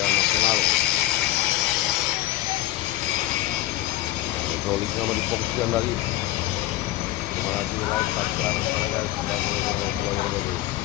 Pemilihan Nasional. Patroli sama difokuskan lagi. Terima kasih like, subscribe, guys. Sudah mulai